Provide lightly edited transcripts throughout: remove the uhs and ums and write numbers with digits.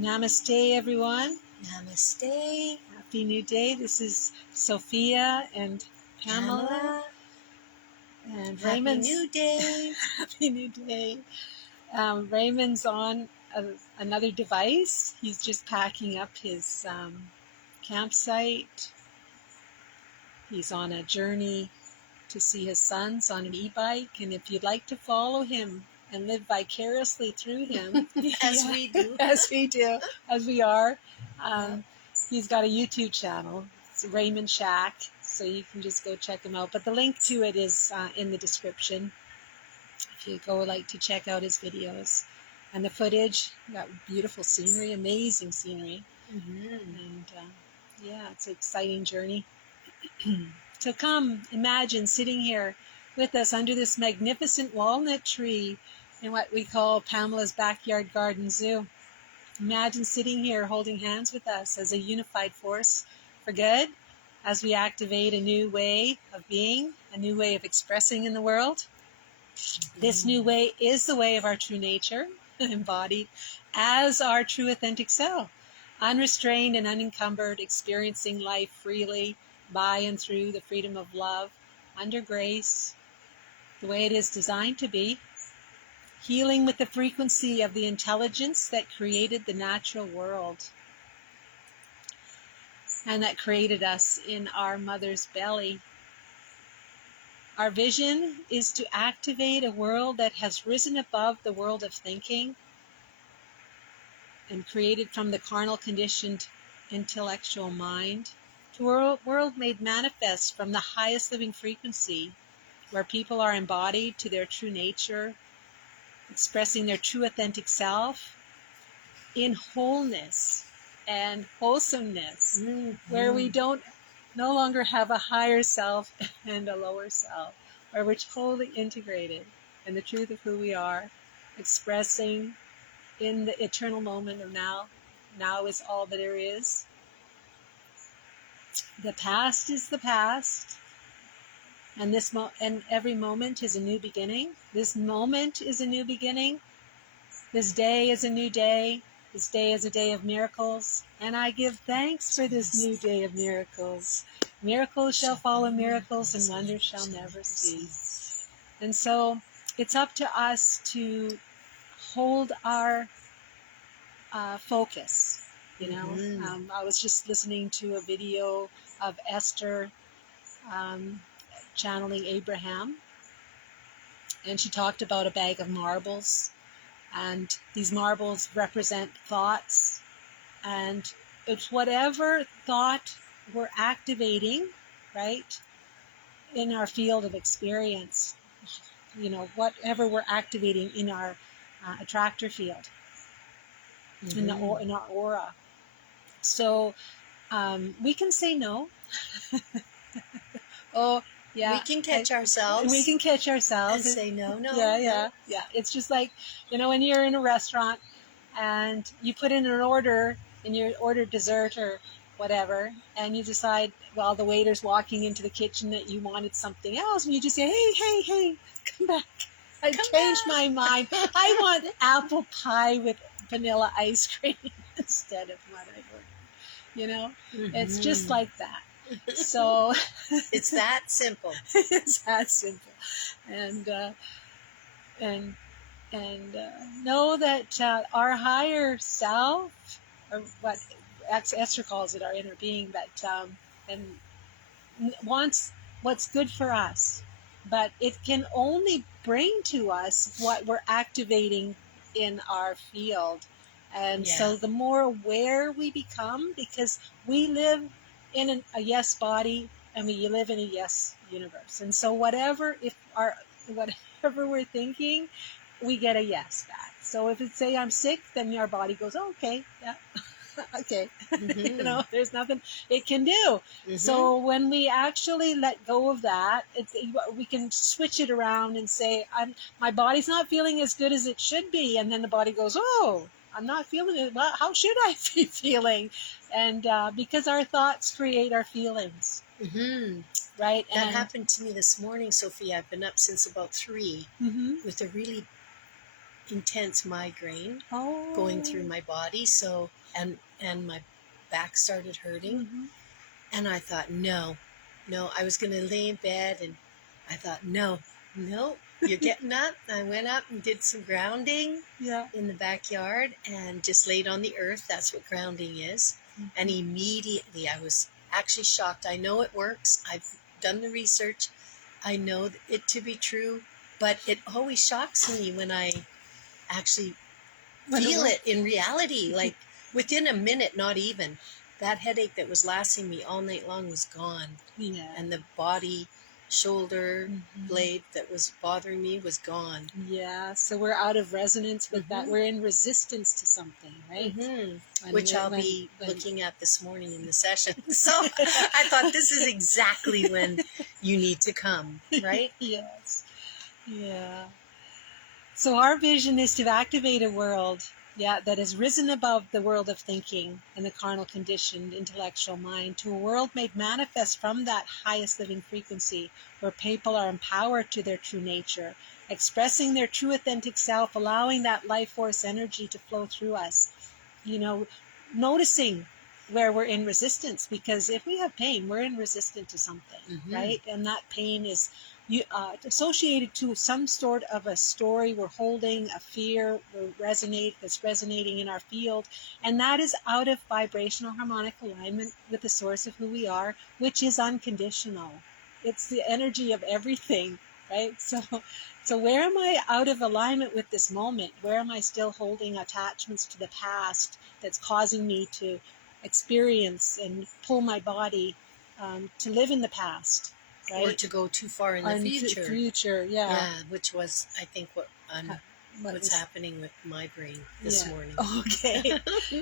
Namaste, everyone. Namaste. Happy New Day. This is Sophia and Pamela. And Happy Raymond's New Day. Happy New Day. Raymond's on another device. He's just packing up his campsite. He's on a journey to see his sons on an e-bike. And if you'd like to follow him and live vicariously through him, As we do. as we are, he's got a YouTube channel. It's Raymond Shack, so you can just go check him out. But the link to it is in the description if you go like to check out his videos. And the footage, got beautiful scenery, amazing scenery. Mm-hmm. And it's an exciting journey. So come, imagine sitting here with us under this magnificent walnut tree in what we call Pamela's Backyard Garden Zoo. Imagine sitting here holding hands with us as a unified force for good, as we activate a new way of being, a new way of expressing in the world. This new way is the way of our true nature, embodied as our true authentic self, unrestrained and unencumbered, experiencing life freely by and through the freedom of love, under grace, the way it is designed to be, healing with the frequency of the intelligence that created the natural world and that created us in our mother's belly. Our vision is to activate a world that has risen above the world of thinking and created from the carnal conditioned intellectual mind to a world made manifest from the highest living frequency, where people are embodied to their true nature, expressing their true authentic self in wholeness and wholesomeness, where we no longer have a higher self and a lower self, where we're totally integrated in the truth of who we are, expressing in the eternal moment of now. Now is all that there is. The past is the past, and and every moment is a new beginning. This moment is a new beginning. This day is a new day. This day is a day of miracles, and I give thanks for this new day of miracles. Miracles shall follow miracles, and wonders shall never cease. And so it's up to us to hold our focus. I was just listening to a video of Esther channeling Abraham, and she talked about a bag of marbles, and these marbles represent thoughts, and it's whatever thought we're activating, right, in our field of experience, whatever we're activating in our attractor field, in our aura. So we can say no. Oh, yeah. We can catch ourselves. We can catch ourselves. And say no. Yeah. It's just like, when you're in a restaurant and you put in an order and you order dessert or whatever, and you decide, while the waiter's walking into the kitchen, that you wanted something else, and you just say, hey, come back. I changed my mind. I want apple pie with vanilla ice cream instead of what I ordered. It's just like that. So it's that simple. It's that simple. And know that our higher self, or what Esther calls it, our inner being, that wants what's good for us, but it can only bring to us what we're activating in our field. And so the more aware we become, because we live in a yes body, and we live in a yes universe, and so whatever we're thinking, we get a yes back. So if it's, say, I'm sick, then our body goes, oh, okay, yeah. Okay. There's nothing it can do. So when we actually let go of that, we can switch it around and say, my body's not feeling as good as it should be, and then the body goes, oh, I'm not feeling it. Well, how should I be feeling? And because our thoughts create our feelings. Right? That happened to me this morning, Sophia. I've been up since about 3 with a really intense migraine Oh. going through my body. So, and my back started hurting. Mm-hmm. And I thought, no, I was going to lay in bed, and I thought, no, you're getting up. I went up and did some grounding in the backyard and just laid on the earth. That's what grounding is. Mm-hmm. And immediately I was actually shocked. I know it works. I've done the research. I know it to be true, but it always shocks me when I actually feel it in reality. Like within a minute, not even. That headache that was lasting me all night long was gone. Yeah. And the body, shoulder, blade that was bothering me was gone. Yeah. So we're out of resonance with that. We're in resistance to something, right? Which I'll be looking at this morning in the session. So I thought this is exactly when you need to come, right? Yes. Yeah. So our vision is to activate a world that has risen above the world of thinking and the carnal conditioned intellectual mind to a world made manifest from that highest living frequency where people are empowered to their true nature, expressing their true authentic self, allowing that life force energy to flow through us, noticing where we're in resistance, because if we have pain, we're in resistance to something, right? And that pain is associated to some sort of a story we're holding, a fear that's resonating in our field, and that is out of vibrational harmonic alignment with the source of who we are, which is unconditional. It's the energy of everything, right? So where am I out of alignment with this moment? Where am I still holding attachments to the past that's causing me to experience and pull my body to live in the past? Right? Or to go too far in the future. Yeah. Which was, I think, what's happening with my brain this morning. Okay.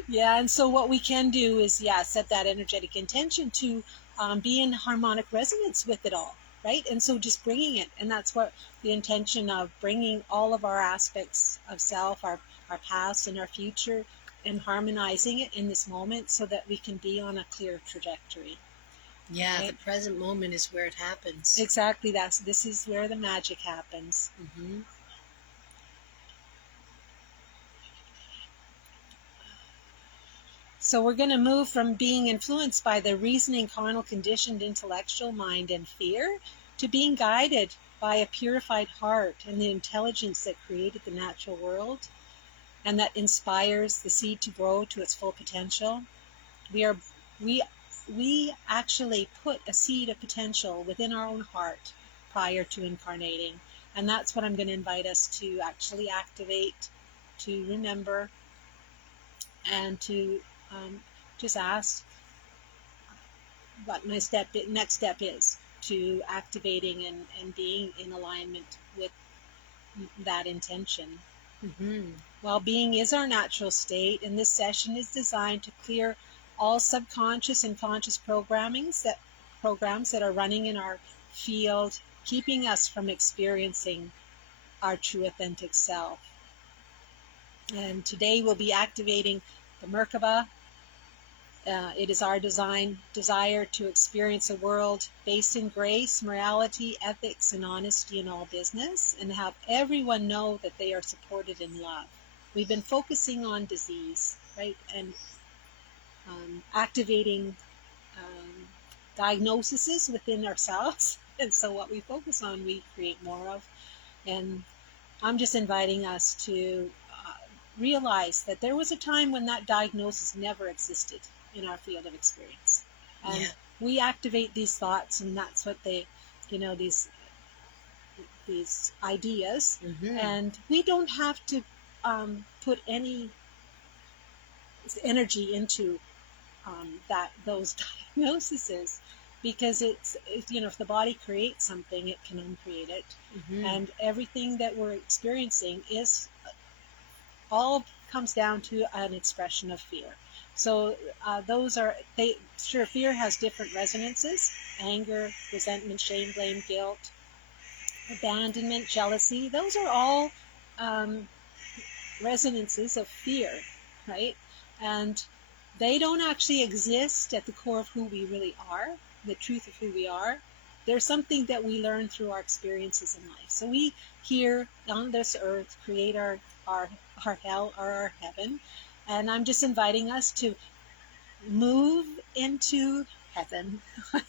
Yeah, and so what we can do is, set that energetic intention to be in harmonic resonance with it all, right? And so just bringing it, and that's what the intention of bringing all of our aspects of self, our past and our future, and harmonizing it in this moment so that we can be on a clear trajectory. Yeah, right? The present moment is where it happens. Exactly. This is where the magic happens. So we're going to move from being influenced by the reasoning, carnal, conditioned intellectual mind and fear to being guided by a purified heart and the intelligence that created the natural world and that inspires the seed to grow to its full potential. We actually put a seed of potential within our own heart prior to incarnating. And that's what I'm going to invite us to actually activate, to remember, and to just ask what my next step is to activating and being in alignment with that intention. While being is our natural state, and this session is designed to clear all subconscious and conscious programs that are running in our field, keeping us from experiencing our true authentic self. And today we'll be activating the Merkaba. It is our desire to experience a world based in grace, morality, ethics, and honesty in all business, and have everyone know that they are supported in love. We've been focusing on disease, right, and activating diagnoses within ourselves. And so what we focus on, we create more of. And I'm just inviting us to realize that there was a time when that diagnosis never existed in our field of experience. And we activate these thoughts, and that's what they, these ideas. And we don't have to put any energy into those diagnoses, because it's if the body creates something, it can uncreate it. And everything that we're experiencing is all comes down to an expression of fear. So fear has different resonances: anger, resentment, shame, blame, guilt, abandonment, jealousy. Those are all resonances of fear, right? And they don't actually exist at the core of who we really are, the truth of who we are. There's something that we learn through our experiences in life. So we here on this earth create our our hell or our heaven. And I'm just inviting us to move into heaven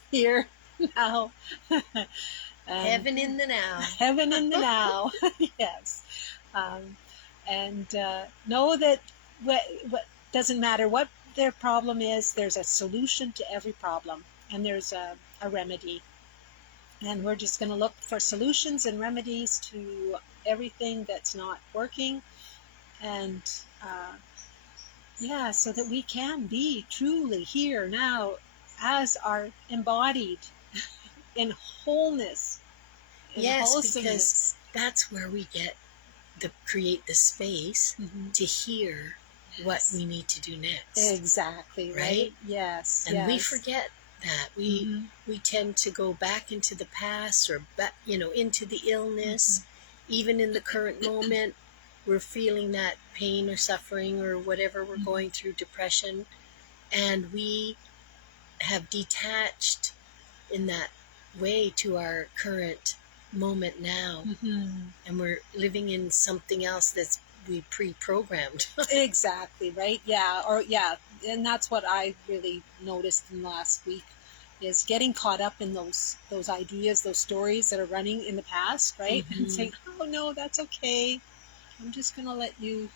here now. Heaven in the now. Heaven in the now. Yes. And know that what doesn't matter what their problem is, there's a solution to every problem, and there's a remedy. And we're just going to look for solutions and remedies to everything that's not working. And so that we can be truly here now as our embodied in wholeness. Yes, because that's where we get create the space to hear what we need to do next. Exactly, right? Yes. And we forget that. We tend to go back into the past or back, into the illness. Even in the current moment, we're feeling that pain or suffering or whatever we're going through, depression, and we have detached in that way to our current moment now, and we're living in something else that's we pre-programmed. Exactly, right? And that's what I really noticed in last week, is getting caught up in those ideas, those stories that are running in the past, right? And saying, oh no, that's okay, I'm just gonna let you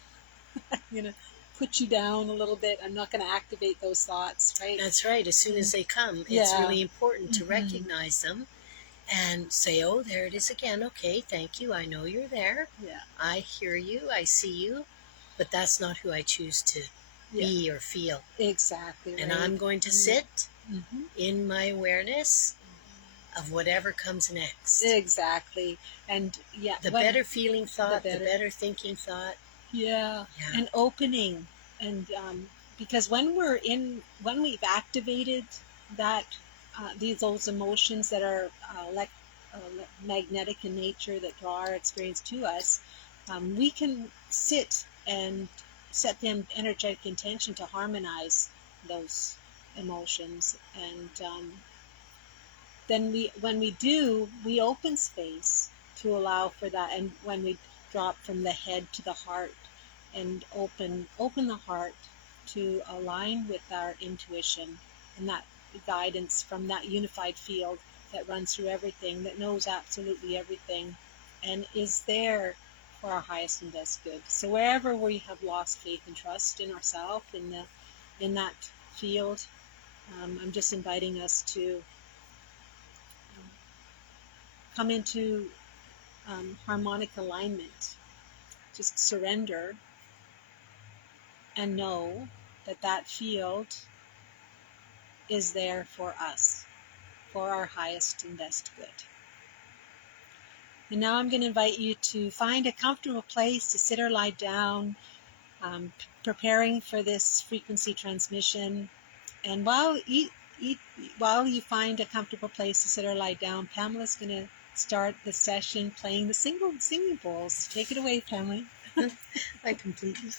put you down a little bit. I'm not going to activate those thoughts, right? That's right. As soon as they come, it's really important to recognize them and say, oh, there it is again. Okay, thank you. I know you're there. Yeah. I hear you. I see you. But that's not who I choose to be or feel. Exactly. And I'm going to sit in my awareness of whatever comes next. Exactly. And the better feeling thought, the better thinking thought. Yeah. And opening. And because when we've activated that, those emotions that are magnetic in nature, that draw our experience to us, we can sit and set the energetic intention to harmonize those emotions. And then when we do, we open space to allow for that. And when we drop from the head to the heart and open the heart to align with our intuition and that guidance from that unified field that runs through everything, that knows absolutely everything and is there for our highest and best good. So wherever we have lost faith and trust in ourselves, in that field, I'm just inviting us to come into harmonic alignment. Just surrender and know that that field is there for us, for our highest and best good. And now I'm going to invite you to find a comfortable place to sit or lie down, preparing for this frequency transmission. And while you find a comfortable place to sit or lie down, Pamela's going to start the session playing the singing bowls. Take it away, Pamela. I completely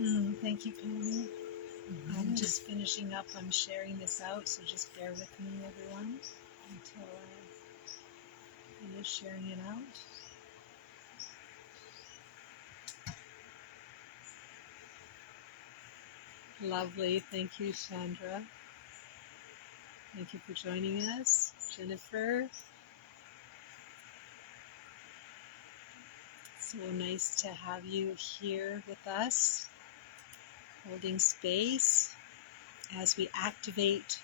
Thank you, Penny. I'm just finishing up. I'm sharing this out, so just bear with me, everyone, until I finish sharing it out. Lovely. Thank you, Chandra. Thank you for joining us. Jennifer. So nice to have you here with us, holding space as we activate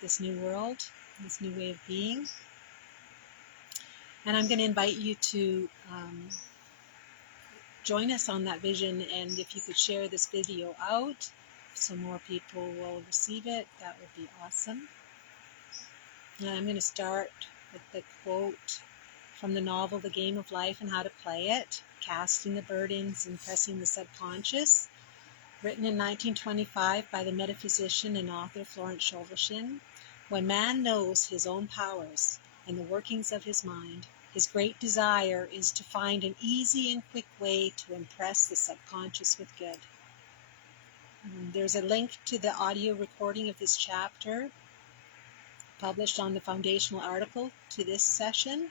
this new world, this new way of being. And I'm going to invite you to join us on that vision, and if you could share this video out so more people will receive it, that would be awesome. And I'm going to start with the quote from the novel The Game of Life and How to Play It, Casting the Burdens and Pressing the Subconscious, written in 1925 by the metaphysician and author Florence Scovel. When man knows his own powers and the workings of his mind, his great desire is to find an easy and quick way to impress the subconscious with good. There's a link to the audio recording of this chapter published on the foundational article to this session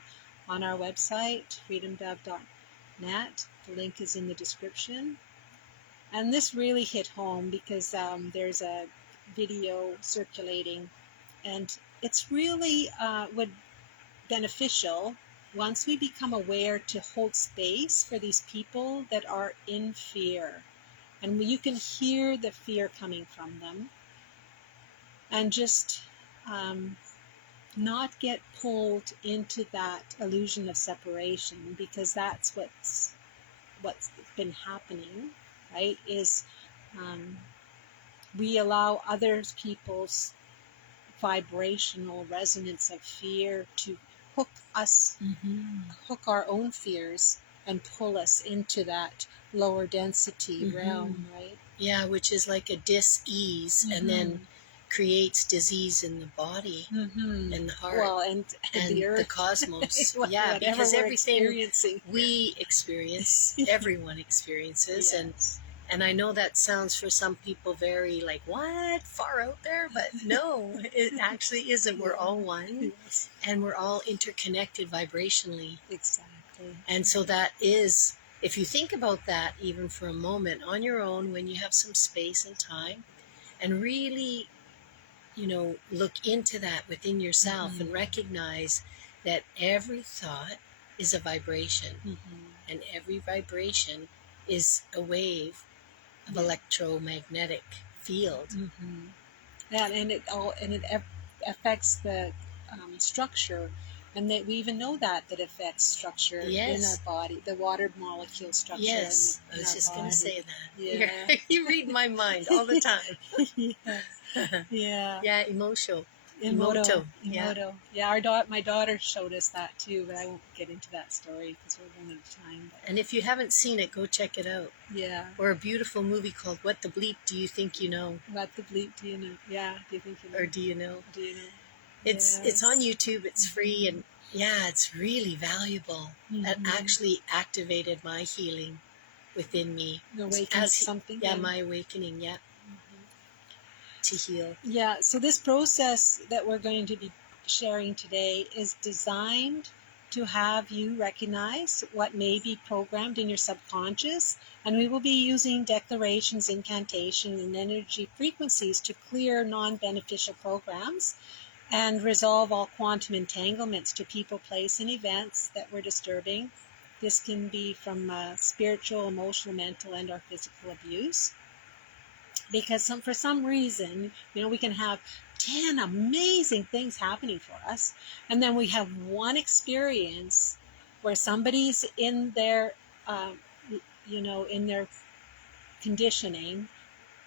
on our website, freedombev.net. The link is in the description. And this really hit home because there's a video circulating, and it's really beneficial once we become aware to hold space for these people that are in fear. And you can hear the fear coming from them. And just not get pulled into that illusion of separation, because that's what's been happening, right? Is we allow other people's vibrational resonance of fear to hook us, hook our own fears, and pull us into that lower density realm, right? Yeah, which is like a dis-ease, and then creates disease in the body and the heart, well, and the earth, the cosmos. Yeah, because everything we experience, everyone experiences. Yes. And I know that sounds for some people very like, what, far out there? But no, it actually isn't. We're all one, and we're all interconnected vibrationally. Exactly. And so that is, if you think about that even for a moment on your own, when you have some space and time, and really, look into that within yourself and recognize that every thought is a vibration, and every vibration is a wave of electromagnetic field. Yeah, and it affects the structure, and that we even know that affects structure in our body, the water molecule structure. Yes, I was just going to say that. Yeah. You read my mind all the time. Yeah. Yeah, emoto. Yeah, my daughter showed us that too, but I won't get into that story because we're running out of time. And if you haven't seen it, go check it out. Yeah. Or a beautiful movie called What the Bleep Do You Think You Know? What the Bleep Do You Know? Yeah, do you think you know? Or do you know? Do you know? It's on YouTube. It's free, and it's really valuable. That actually activated my healing within me. Something. Yeah, my awakening. Yeah. To heal. Yeah, so this process that we're going to be sharing today is designed to have you recognize what may be programmed in your subconscious, and we will be using declarations, incantation, and energy frequencies to clear non-beneficial programs and resolve all quantum entanglements to people, place, and events that were disturbing. This can be from spiritual, emotional, mental, and or physical abuse. Because for some reason, we can have 10 amazing things happening for us, and then we have one experience where somebody's in their, in their conditioning,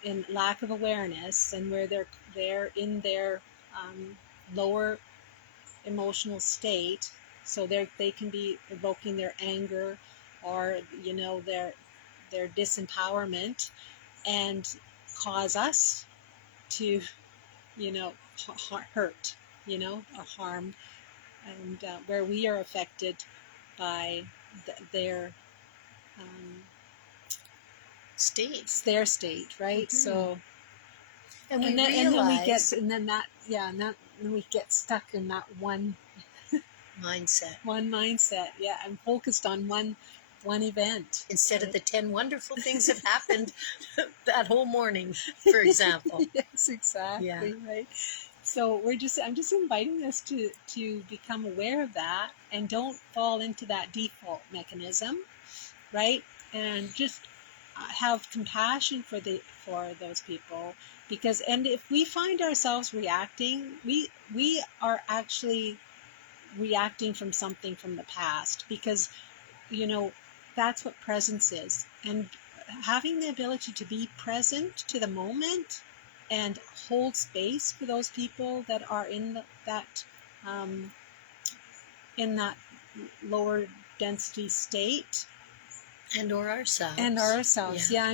in lack of awareness, and where they're in their lower emotional state, so they can be evoking their anger or their disempowerment, and cause us to hurt or harm, and where we are affected by their state. It's their state, right? Mm-hmm. So, and then we get stuck in that one mindset. Yeah, I'm focused on one event instead of the 10 wonderful things that happened that whole morning, for example. Yes, exactly. Right. So I'm just inviting us to become aware of that and don't fall into that default mechanism, right? And just have compassion for those people, because if we find ourselves reacting, we are actually reacting from something from the past, because that's what presence is. And having the ability to be present to the moment and hold space for those people that are um, in that lower density state, or ourselves, and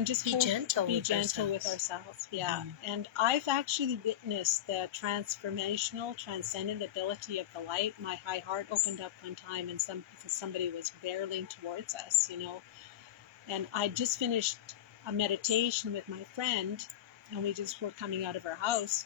just be gentle with ourselves. And I've actually witnessed the transformational, transcendent ability of the light. My high heart opened up one time, and because somebody was barreling towards us, and I just finished a meditation with my friend, and we just were coming out of our house.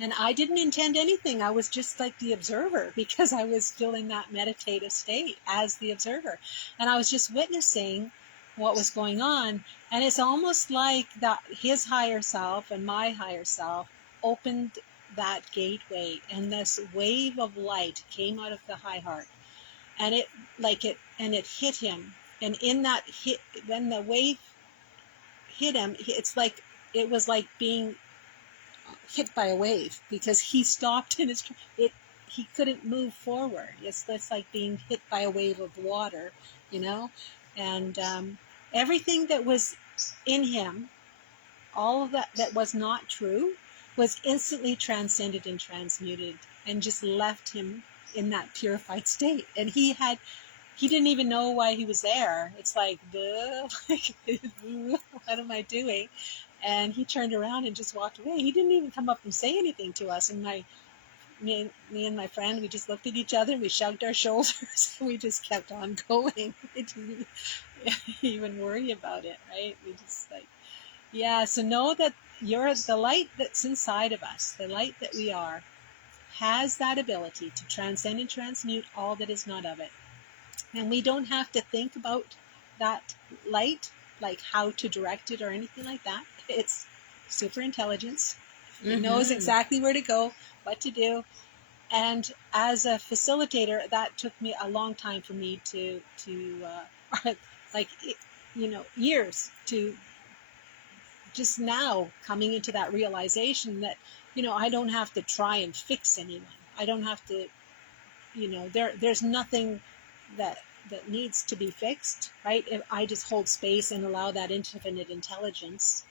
And I didn't intend anything. I was just like the observer, because I was still in that meditative state as the observer. And I was just witnessing what was going on. And it's almost like that his higher self and my higher self opened that gateway, and this wave of light came out of the high heart. And it hit him. And in that hit, when the wave hit him, it was like being hit by a wave, because he stopped in he couldn't move forward. It's like being hit by a wave of water, and everything that was in him, all of that was not true, was instantly transcended and transmuted, and just left him in that purified state. And he didn't even know why he was there. It's like, what am I doing? And he turned around and just walked away. He didn't even come up and say anything to us. And me and my friend, we just looked at each other, and we shrugged our shoulders, and we just kept on going. We didn't even worry about it, right? We just so know that the light that's inside of us, the light that we are, has that ability to transcend and transmute all that is not of it. And we don't have to think about that light, like how to direct it or anything like that. It's super intelligence. It knows exactly where to go, what to do. And as a facilitator, that took me a long time for me to years to just now coming into that realization that, I don't have to try and fix anyone. I don't have to, there's nothing that needs to be fixed, right? If I just hold space and allow that infinite intelligence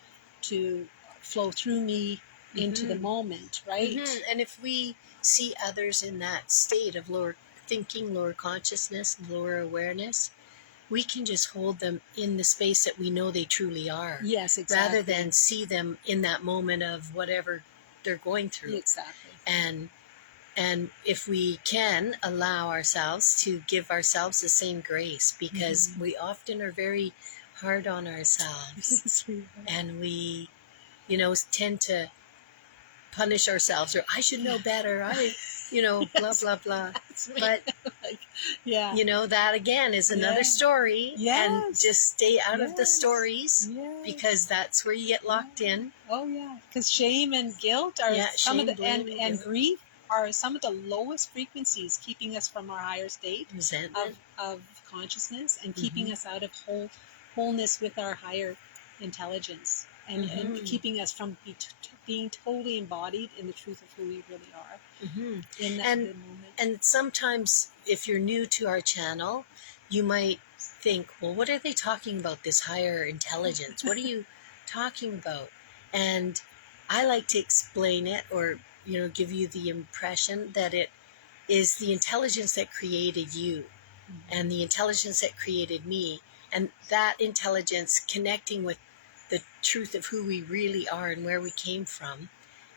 to flow through me into the moment, right? And if we see others in that state of lower thinking, lower consciousness, lower awareness, we can just hold them in the space that we know they truly are. Yes, exactly. Rather than see them in that moment of whatever they're going through. Exactly. And if we can allow ourselves to give ourselves the same grace, because we often are very hard on ourselves. And we, tend to punish ourselves, or I should know better. Blah, blah, blah. But, that again is another story. Yes. And just stay out of the stories, because that's where you get locked in. Oh, yeah. Because shame and guilt are some of the, and grief are some of the lowest frequencies, keeping us from our higher state of consciousness, and keeping us out of wholeness with our higher intelligence, and keeping us from being totally embodied in the truth of who we really are in that moment. And sometimes, if you're new to our channel, you might think, well, what are they talking about, this higher intelligence? What are you talking about? And I like to explain it, or give you the impression that it is the intelligence that created you, and the intelligence that created me, and that intelligence connecting with the truth of who we really are and where we came from.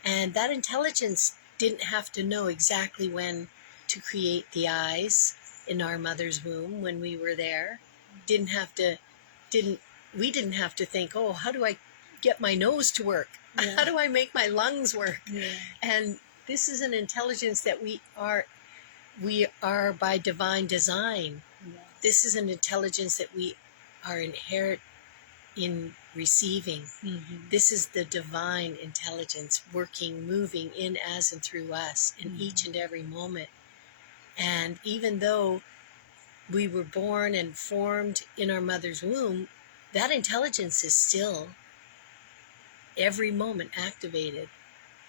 And that intelligence didn't have to know exactly when to create the eyes in our mother's womb when we were there. Didn't we didn't have to think, oh, how do I get my nose to work? Yeah. How do I make my lungs work? Yeah. And this is an intelligence that we are by divine design. Yes. This is an intelligence that we are inherent in receiving. Mm-hmm. This is the divine intelligence working, moving in, as, and through us in each and every moment. And even though we were born and formed in our mother's womb, that intelligence is still every moment activated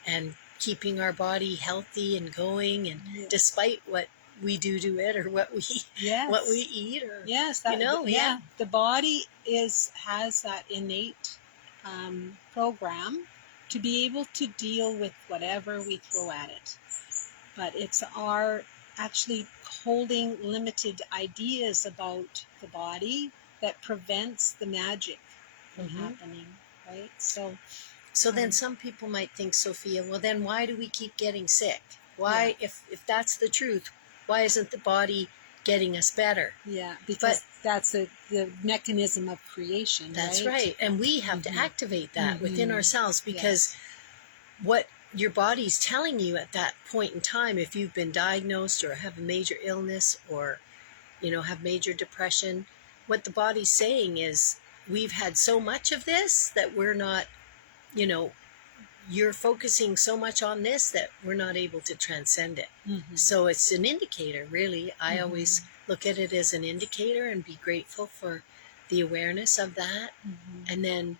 and keeping our body healthy and going, and despite what we do to it, or what we eat, or the body has that innate program to be able to deal with whatever we throw at it. But it's our actually holding limited ideas about the body that prevents the magic from happening, right? So then some people might think, Sophia, well, then why do we keep getting sick? Why, if that's the truth, why isn't the body getting us better? Yeah, because that's the mechanism of creation, that's right. And we have to activate that within ourselves, because what your body's telling you at that point in time, if you've been diagnosed or have a major illness, or, have major depression, what the body's saying is, we've had so much of this that we're not, you're focusing so much on this that we're not able to transcend it. Mm-hmm. So it's an indicator, really. I always look at it as an indicator and be grateful for the awareness of that, and then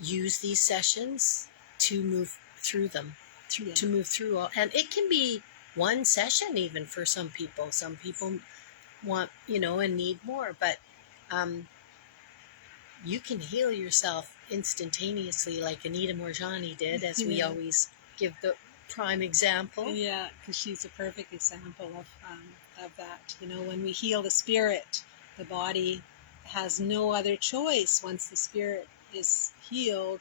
use these sessions to move through them, to move through all. And it can be one session even for some people. Some people want, and need more, but you can heal yourself instantaneously, like Anita Morjani did, as we always give the prime example. Yeah, because she's a perfect example of that. When we heal the spirit, the body has no other choice, once the spirit is healed,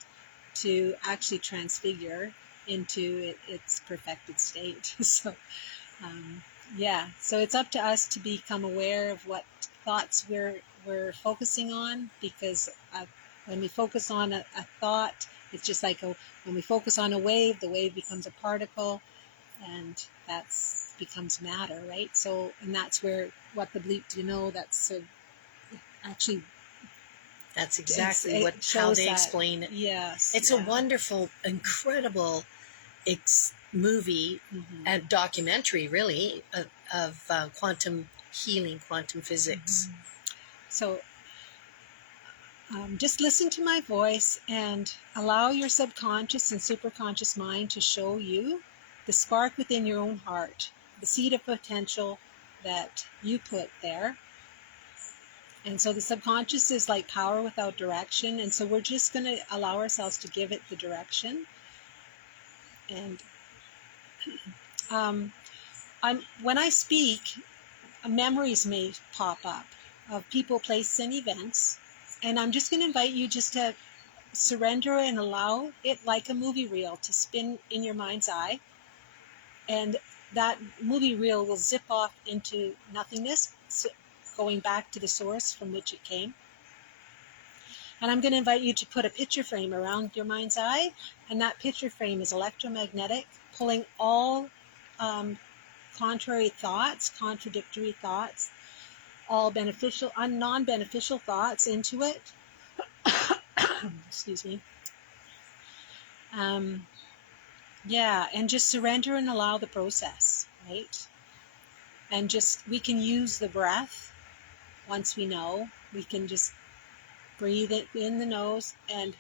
to actually transfigure into its perfected state. So it's up to us to become aware of what thoughts we're focusing on, because when we focus on a thought, it's just like when we focus on a wave, the wave becomes a particle, and that becomes matter, right? So, and that's where what the belief, that's actually. That's exactly how they explain it. Yes, it's a wonderful, incredible movie and documentary, really, of quantum healing, quantum physics. So just listen to my voice and allow your subconscious and superconscious mind to show you the spark within your own heart, the seed of potential that you put there. And so the subconscious is like power without direction. And so we're just going to allow ourselves to give it the direction. And when I speak, memories may pop up of people, places, and events. And I'm just going to invite you just to surrender and allow it, like a movie reel, to spin in your mind's eye. And that movie reel will zip off into nothingness, going back to the source from which it came. And I'm going to invite you to put a picture frame around your mind's eye. And that picture frame is electromagnetic, pulling all contrary thoughts, contradictory thoughts, all beneficial and non-beneficial thoughts into it. Excuse me. And just surrender and allow the process, right? And we can use the breath. Once we know, we can just breathe it in the nose and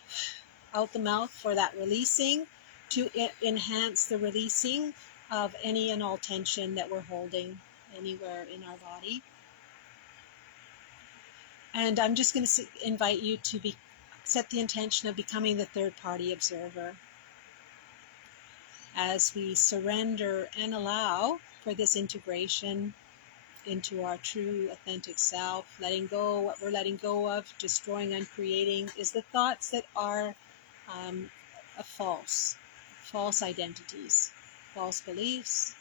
out the mouth for that releasing, to enhance the releasing of any and all tension that we're holding anywhere in our body. And I'm just going to invite you to set the intention of becoming the third-party observer as we surrender and allow for this integration into our true, authentic self, letting go. What we're letting go of, destroying, uncreating, is the thoughts that are false identities, false beliefs,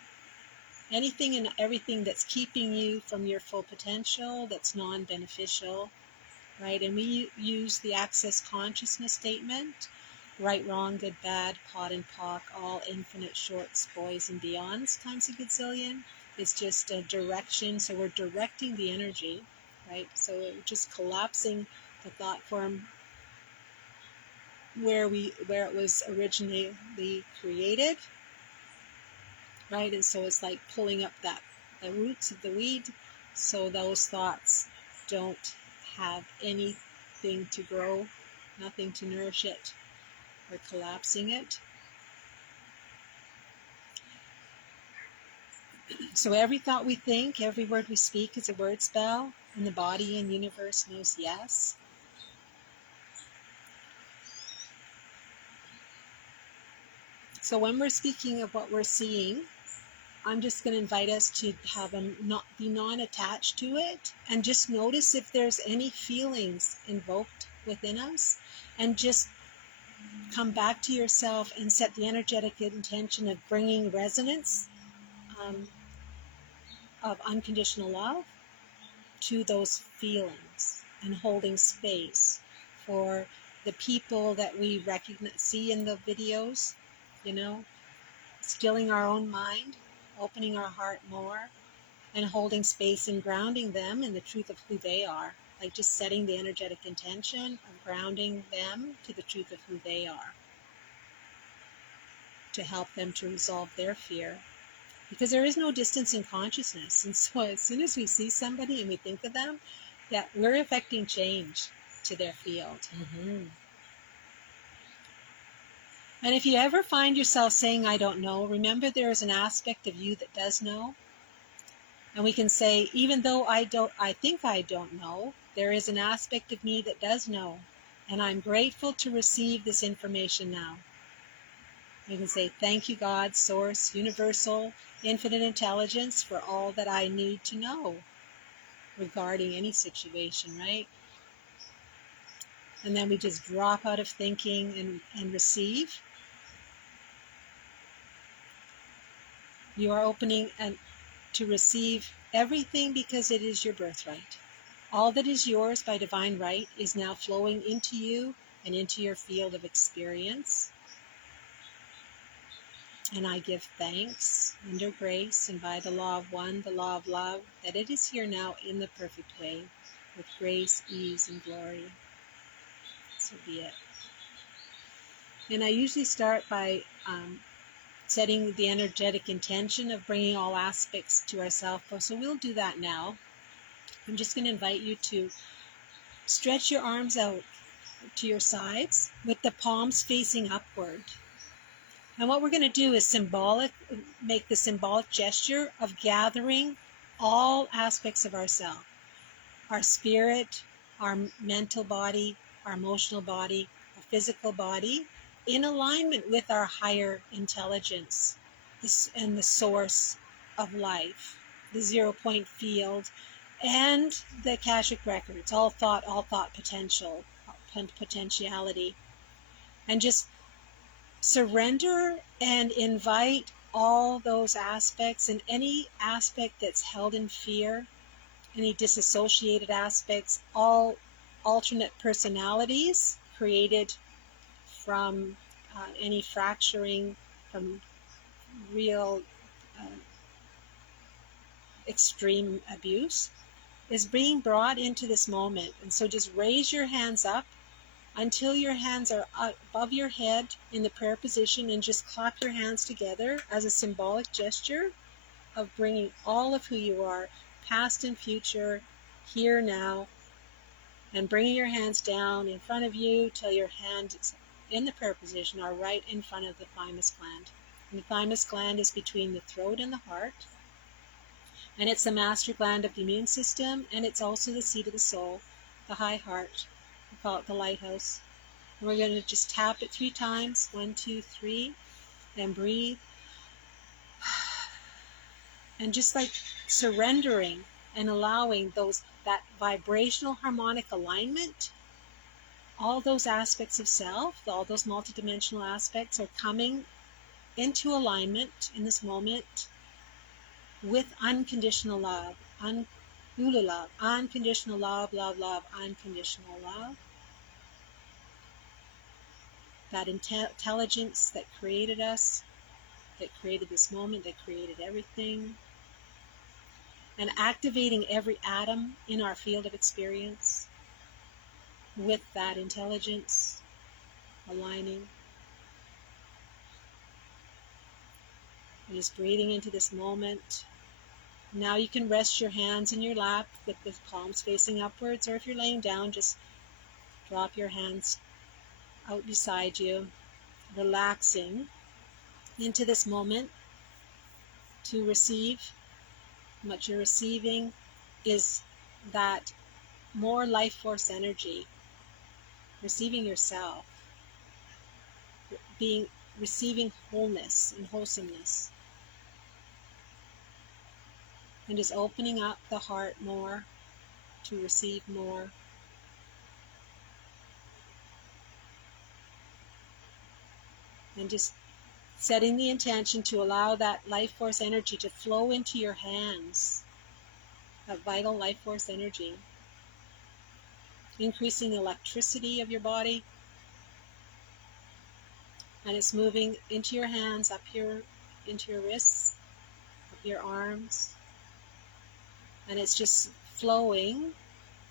anything and everything that's keeping you from your full potential, that's non-beneficial, right? And we use the access consciousness statement: right, wrong, good, bad, pot and pock, all infinite, shorts, boys and beyonds times a gazillion. It's just a direction. So we're directing the energy, right? So we're just collapsing the thought form where it was originally created, right? And so it's like pulling up the roots of the weed, so those thoughts don't have anything to grow, nothing to nourish it. We're collapsing it. So every thought we think, every word we speak is a word spell, and the body and universe knows yes. So when we're speaking of what we're seeing, I'm just going to invite us to have not be non-attached to it, and just notice if there's any feelings invoked within us, and just come back to yourself and set the energetic intention of bringing resonance of unconditional love to those feelings, and holding space for the people that we see in the videos, stilling our own mind, opening our heart more, and holding space and grounding them in the truth of who they are. Like just setting the energetic intention of grounding them to the truth of who they are, to help them to resolve their fear. Because there is no distance in consciousness. And so as soon as we see somebody and we think of them, that we're affecting change to their field. Mm-hmm. And if you ever find yourself saying, I don't know, remember there is an aspect of you that does know. And we can say, even though I think I don't know, there is an aspect of me that does know. And I'm grateful to receive this information now. You can say, thank you, God, Source, Universal, Infinite Intelligence, for all that I need to know regarding any situation, right? And then we just drop out of thinking and receive. You are opening to receive everything because it is your birthright. All that is yours by divine right is now flowing into you and into your field of experience. And I give thanks under grace and by the law of one, the law of love, that it is here now in the perfect way, with grace, ease, and glory. So be it. And I usually start by setting the energetic intention of bringing all aspects to ourselves. So we'll do that now. I'm just going to invite you to stretch your arms out to your sides with the palms facing upward. And what we're going to do is make the symbolic gesture of gathering all aspects of ourselves, our spirit, our mental body, our emotional body, our physical body, in alignment with our higher intelligence and the source of life, the 0 point field, and the Akashic records, all thought potentiality. And just surrender and invite all those aspects, and any aspect that's held in fear, any disassociated aspects, all alternate personalities created from any fracturing, from real extreme abuse, is being brought into this moment. And so just raise your hands up until your hands are above your head in the prayer position, and just clap your hands together as a symbolic gesture of bringing all of who you are, past and future, here now, and bringing your hands down in front of you till your hands in the prayer position are right in front of the thymus gland. And the thymus gland is between the throat and the heart, and it's the master gland of the immune system, and it's also the seat of the soul, the high heart. We call it the lighthouse. And we're going to just tap it 3 times. 1, 2, 3. And breathe. And just like surrendering and allowing that vibrational harmonic alignment, all those aspects of self, all those multidimensional aspects are coming into alignment in this moment with unconditional love, Ulu love, unconditional love, love, love, unconditional love. That intelligence that created us, that created this moment, that created everything. And activating every atom in our field of experience with that intelligence, aligning. And just breathing into this moment. Now you can rest your hands in your lap with the palms facing upwards, or if you're laying down, just drop your hands out beside you, relaxing into this moment to receive. What you're receiving is that more life force energy, receiving yourself, receiving wholeness and wholesomeness, and just opening up the heart more to receive more. And just setting the intention to allow that life force energy to flow into your hands, that vital life force energy, increasing the electricity of your body, and it's moving into your hands, up here, into your wrists, up your arms, and it's just flowing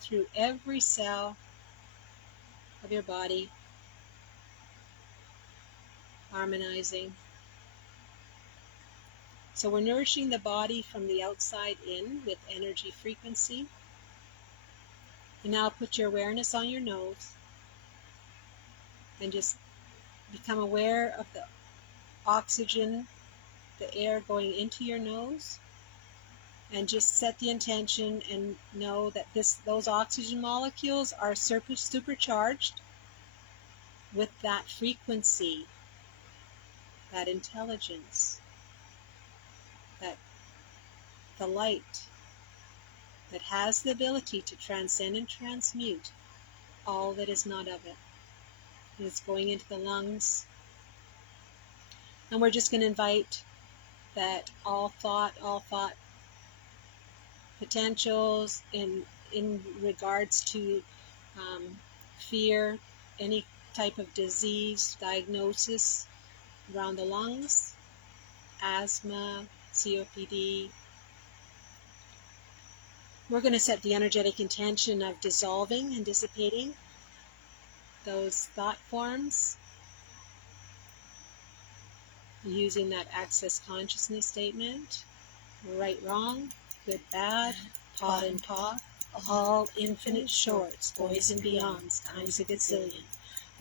through every cell of your body, harmonizing. So we're nourishing the body from the outside in with energy frequency. And now put your awareness on your nose and just become aware of the oxygen, the air going into your nose, and just set the intention and know that those oxygen molecules are supercharged with that frequency, that intelligence, that the light that has the ability to transcend and transmute all that is not of it. And it's going into the lungs. And we're just going to invite that all thought potentials in regards to fear, any type of disease, diagnosis around the lungs, asthma, COPD. We're going to set the energetic intention of dissolving and dissipating those thought forms using that access consciousness statement. Right, wrong, good, bad, pot and paw, all infinite shorts, boys and beyonds, times a gazillion.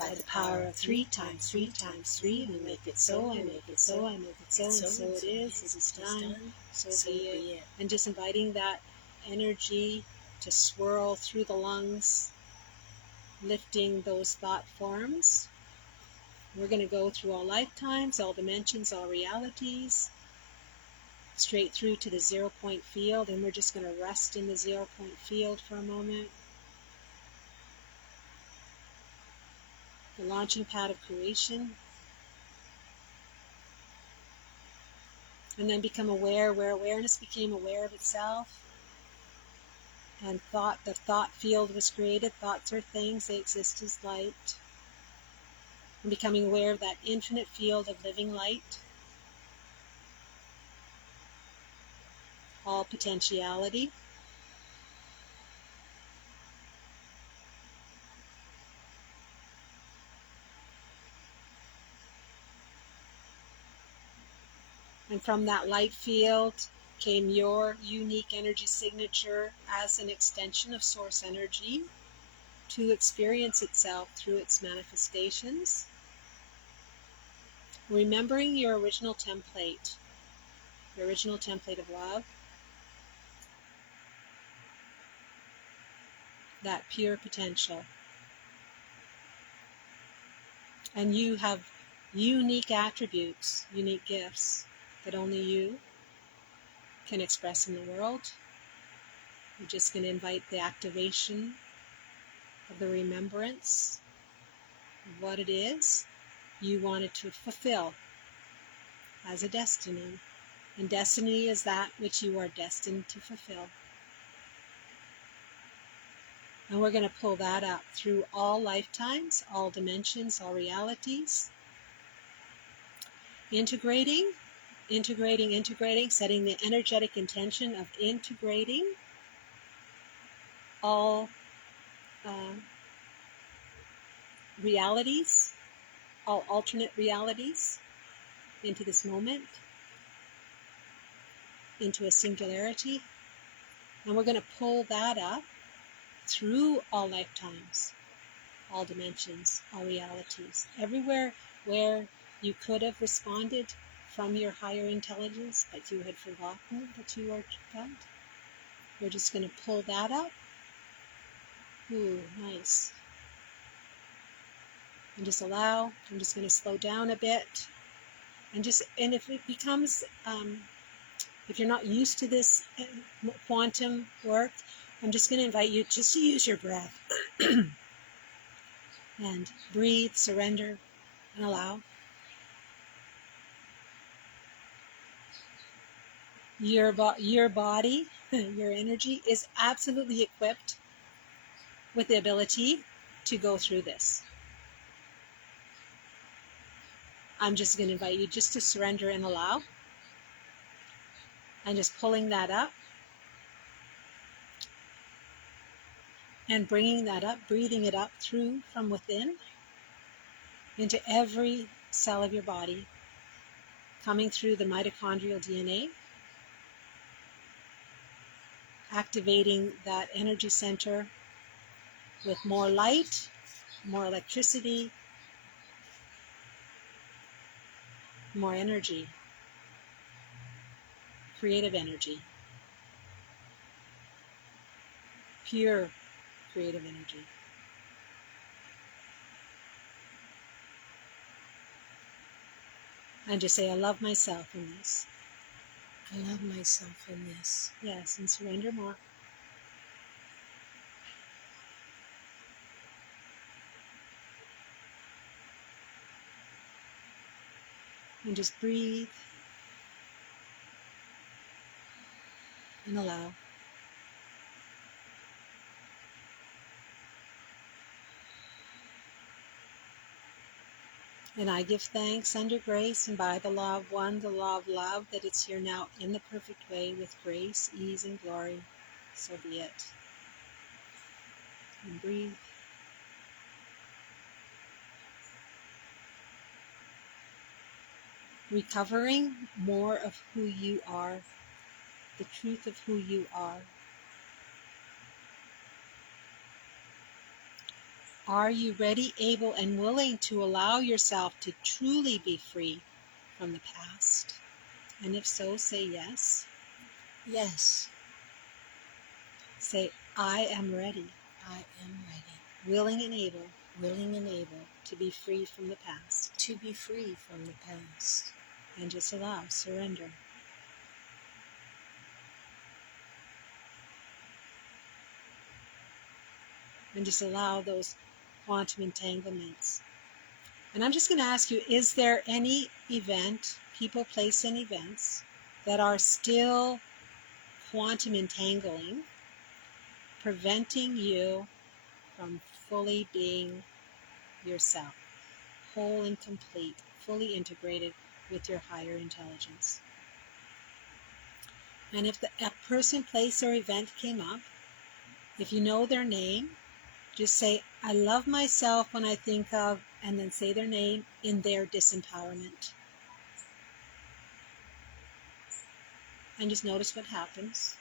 By the power of 3 times 3 times 3, we make it so, I make it so, I make it so, and so it is, it is done, so be it. And just inviting that energy to swirl through the lungs, lifting those thought forms. We're going to go through all lifetimes, all dimensions, all realities, straight through to the 0 point field, and we're just going to rest in the 0 point field for a moment. The launching pad of creation. And then become aware where awareness became aware of itself. And the thought field was created. Thoughts are things, they exist as light. And becoming aware of that infinite field of living light. All potentiality. And from that light field came your unique energy signature as an extension of source energy to experience itself through its manifestations. Remembering your original template of love, that pure potential. And you have unique attributes, unique gifts that only you can express in the world. We're just going to invite the activation of the remembrance of what it is you wanted to fulfill as a destiny. And destiny is that which you are destined to fulfill. And we're going to pull that up through all lifetimes, all dimensions, all realities. Integrating, setting the energetic intention of integrating all realities, all alternate realities into this moment, into a singularity. And we're going to pull that up through all lifetimes, all dimensions, all realities, everywhere where you could have responded from your higher intelligence, but you had forgotten that you were that. We're just going to pull that up. Ooh, nice. And just allow. I'm just going to slow down a bit. And if it becomes, if you're not used to this quantum work, I'm just going to invite you just to use your breath. And breathe, surrender, and allow. Your body, your energy is absolutely equipped with the ability to go through this. I'm just going to invite you just to surrender and allow. And just pulling that up. And bringing that up, breathing it up through from within into every cell of your body, coming through the mitochondrial DNA, activating that energy center with more light, more electricity, more energy, creative energy, pure creative energy. And just say, I love myself in this. I love myself in this. Yes, and surrender more. And just breathe and allow. And I give thanks under grace and by the law of one, the law of love, that it's here now in the perfect way with grace, ease, and glory. So be it. And breathe. Recovering more of who you are, the truth of who you are. Are you ready, able, and willing to allow yourself to truly be free from the past? And if so, say yes. Yes. Say, I am ready. I am ready. Willing and able. Willing and able. To be free from the past. To be free from the past. And just allow, surrender. And just allow those quantum entanglements. And I'm just going to ask you, is there any event, people, place, and events that are still quantum entangling, preventing you from fully being yourself, whole and complete, fully integrated with your higher intelligence? And if a person, place, or event came up, if you know their name, just say, I love myself when I think of, and then say their name in their disempowerment. And just notice what happens.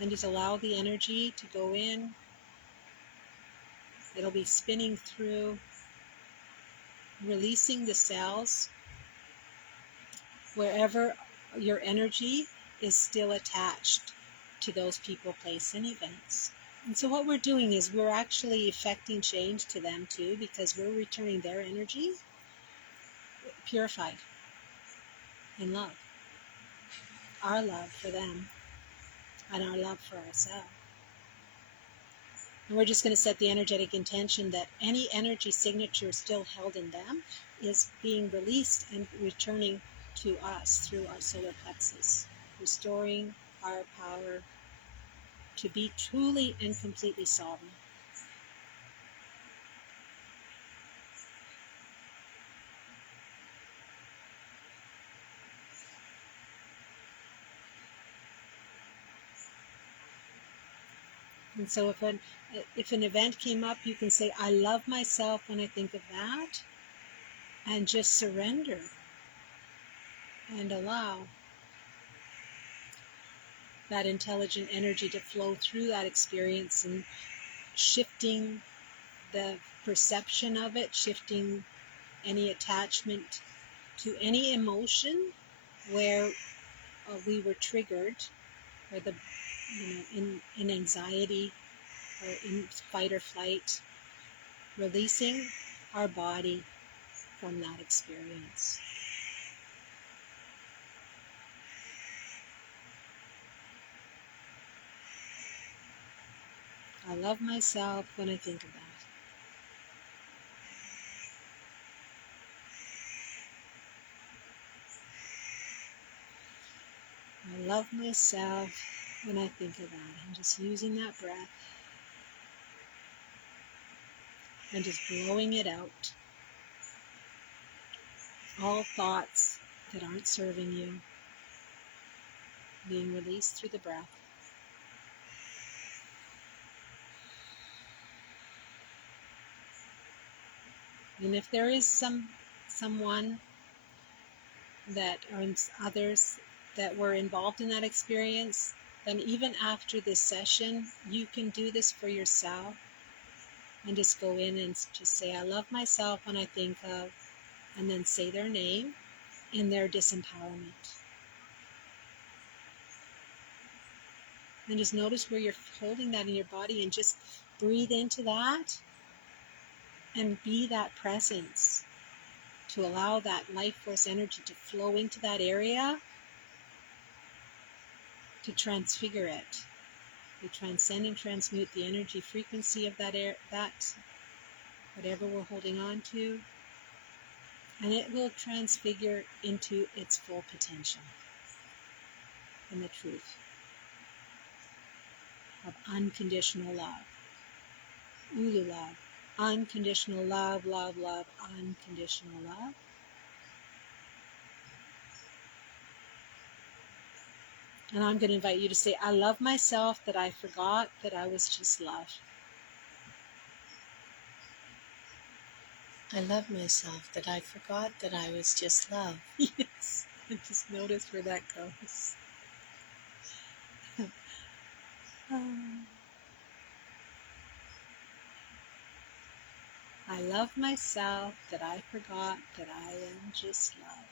And just allow the energy to go in. It'll be spinning through, releasing the cells wherever your energy is still attached to those people, place, and events. And so what we're doing is we're actually effecting change to them too, because we're returning their energy purified in love. Our love for them and our love for ourselves. And we're just going to set the energetic intention that any energy signature still held in them is being released and returning to us through our solar plexus, restoring our power to be truly and completely sovereign. And so if an event came up, you can say, I love myself when I think of that, and just surrender and allow that intelligent energy to flow through that experience and shifting the perception of it, shifting any attachment to any emotion where we were triggered, or in anxiety or in fight or flight, releasing our body from that experience. I love myself when I think of that. I love myself when I think of that. I'm just using that breath and just blowing it out. All thoughts that aren't serving you being released through the breath. And if there is someone that, or others that were involved in that experience, then even after this session, you can do this for yourself and just go in and just say, I love myself when I think of, and then say their name in their disempowerment. And just notice where you're holding that in your body, and just breathe into that and be that presence to allow that life force energy to flow into that area, to transfigure it, to transcend and transmute the energy frequency of that whatever we're holding on to, and it will transfigure into its full potential and the truth of unconditional love. Ulu love. Unconditional love, love, love, unconditional love. And I'm going to invite you to say, I love myself that I forgot that I was just love. I love myself that I forgot that I was just love. Yes. And just notice where that goes. I love myself that I forgot that I am just love.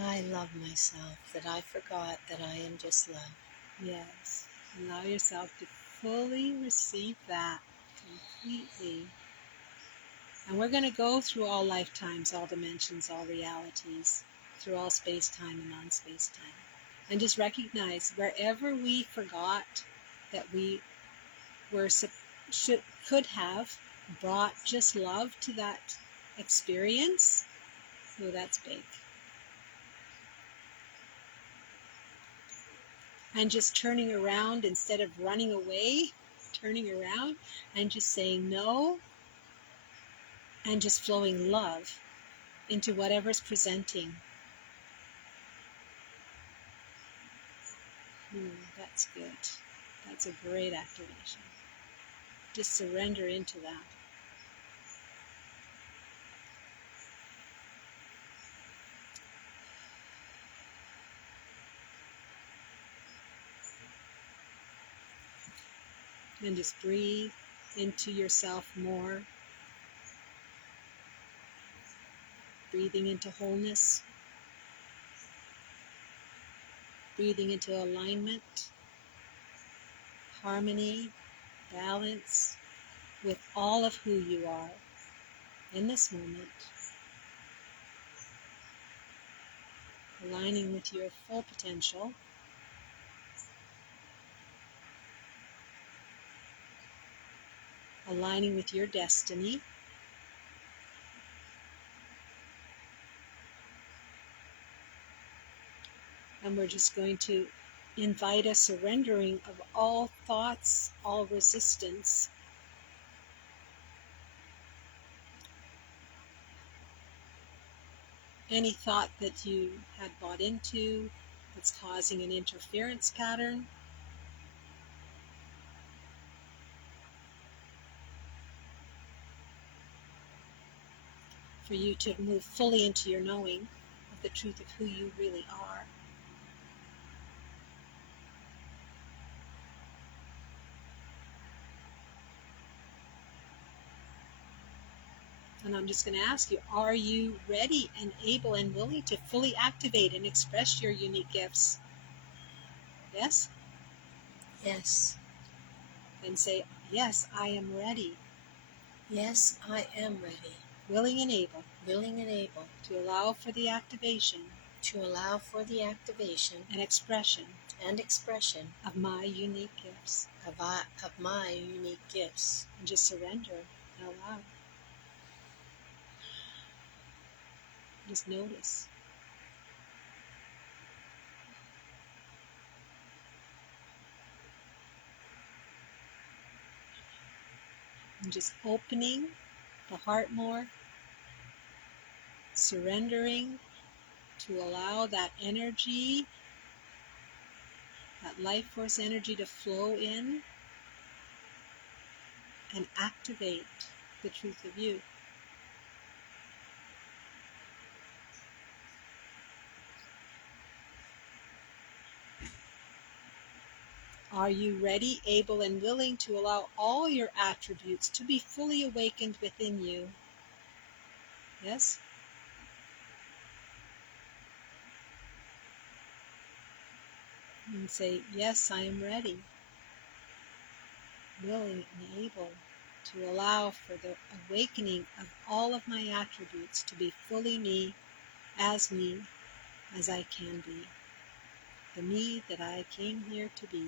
I love myself that I forgot that I am just love. Yes. Allow yourself to fully receive that completely. And we're going to go through all lifetimes, all dimensions, all realities, through all space-time and non-space-time. And just recognize wherever we forgot that we could have brought just love to that experience, oh, that's big. And just turning around instead of running away, turning around and just saying no, and just flowing love into whatever's presenting. That's good. That's a great activation. Just surrender into that. And just breathe into yourself more. Breathing into wholeness. Breathing into alignment, harmony, balance with all of who you are in this moment. Aligning with your full potential. aligning with your destiny. And we're just going to invite a surrendering of all thoughts, all resistance. Any thought that you had bought into that's causing an interference pattern. For you to move fully into your knowing of the truth of who you really are. And I'm just going to ask you, are you ready and able and willing to fully activate and express your unique gifts? Yes? Yes. And say, yes, I am ready. Yes, I am ready. Willing and able. Willing and able. To allow for the activation. To allow for the activation. And expression. And expression. Of my unique gifts. Of my unique gifts. And just surrender and allow. Just notice. And just opening the heart more, surrendering to allow that energy, that life force energy to flow in and activate the truth of you. Are you ready, able, and willing to allow all your attributes to be fully awakened within you? Yes? And say, yes, I am ready, willing and able to allow for the awakening of all of my attributes to be fully me, as I can be. The me that I came here to be.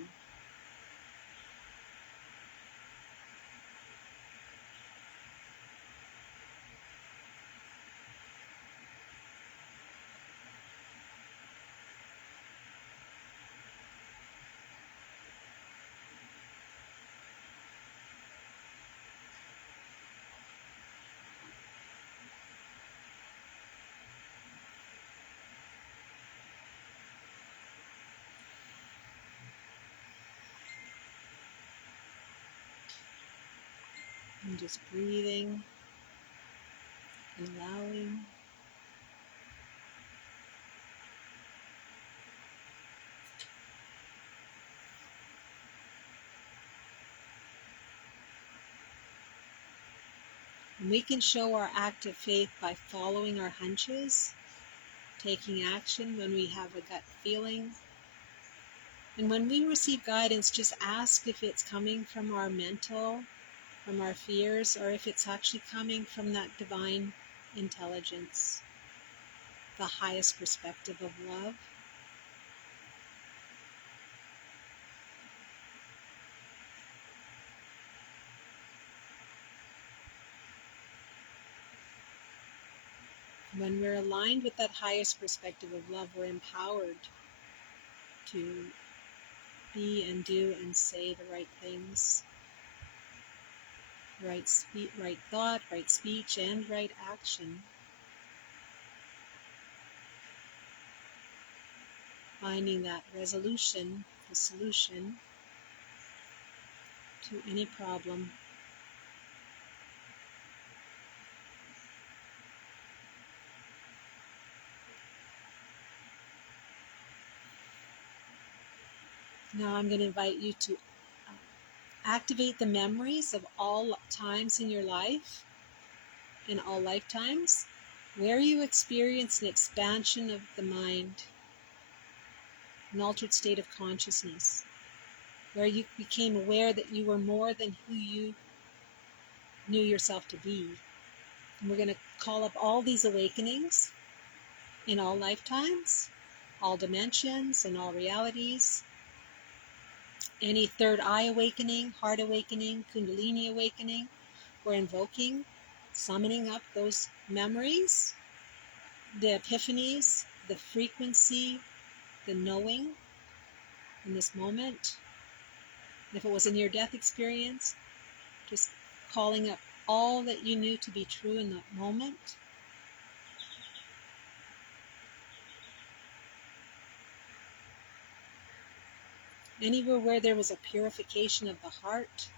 And just breathing and allowing. And we can show our active faith by following our hunches, taking action when we have a gut feeling. And when we receive guidance, just ask if it's coming from our mental, from our fears, or if it's actually coming from that divine intelligence, the highest perspective of love. When we're aligned with that highest perspective of love, we're empowered to be and do and say the right things, right thought, right speech, and right action. Finding that resolution, the solution to any problem. Now I'm going to invite you to activate the memories of all times in your life, in all lifetimes, where you experienced an expansion of the mind, an altered state of consciousness, where you became aware that you were more than who you knew yourself to be. And we're going to call up all these awakenings in all lifetimes, all dimensions, and all realities. Any third eye awakening, heart awakening, kundalini awakening, we're invoking, summoning up those memories, the epiphanies, the frequency, the knowing in this moment. If it was a near-death experience, just calling up all that you knew to be true in that moment. Anywhere where there was a purification of the heart.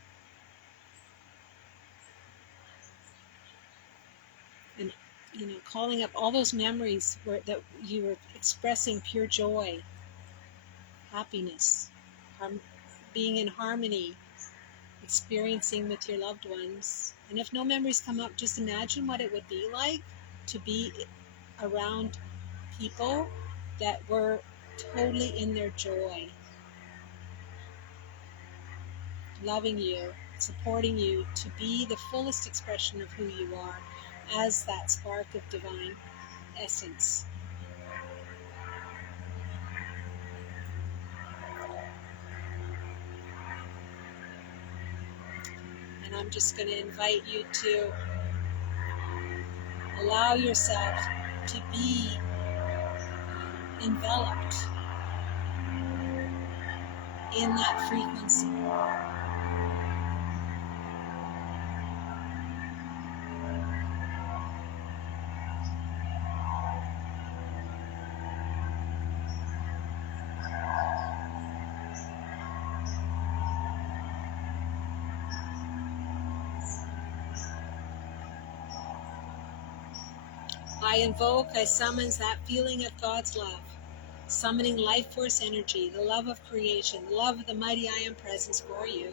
And, calling up all those memories that you were expressing pure joy, happiness, being in harmony, experiencing with your loved ones. And if no memories come up, just imagine what it would be like to be around people that were totally in their joy, loving you, supporting you to be the fullest expression of who you are as that spark of divine essence. And I'm just going to invite you to allow yourself to be enveloped in that frequency. I invoke, I summons that feeling of God's love, summoning life force energy, the love of creation, the love of the mighty I Am presence for you